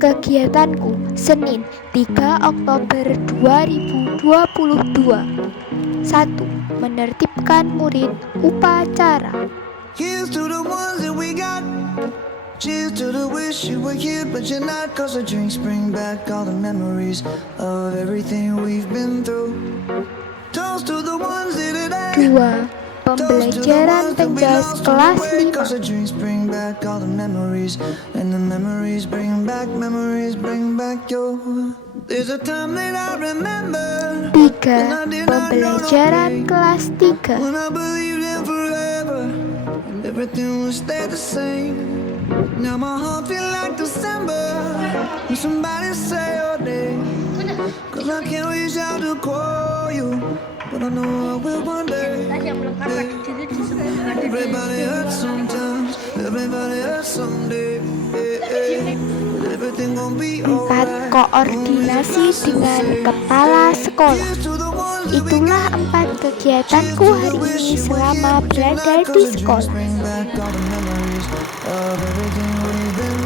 Kegiatanku Senin 3 Oktober 2022. 1. Menertibkan murid upacara. Here's to the ones that we got. Cheers to the wish you were here but you're not. Cause the drinks bring back all the memories of everything we've been through. Toast to the ones that are there. 2. Pembelajaran Penjas kelas 5. Cause the drinks bring back all the memories. And the memories bring back your. There's a time that I remember. 3. Pembelajaran kelas 3. When I believed in forever and everything would stay the same. Now my heart feel like December when somebody say your name. Cause I can't reach out to call you, but I know I will one day. Everybody hurts sometimes, everybody hurts someday. Everything gon' be 4. alright. Koordinasi dengan kepala sekolah. Itulah 4 kegiatanku hari ini selama berada di sekolah. Bring back all the memories of everything we've been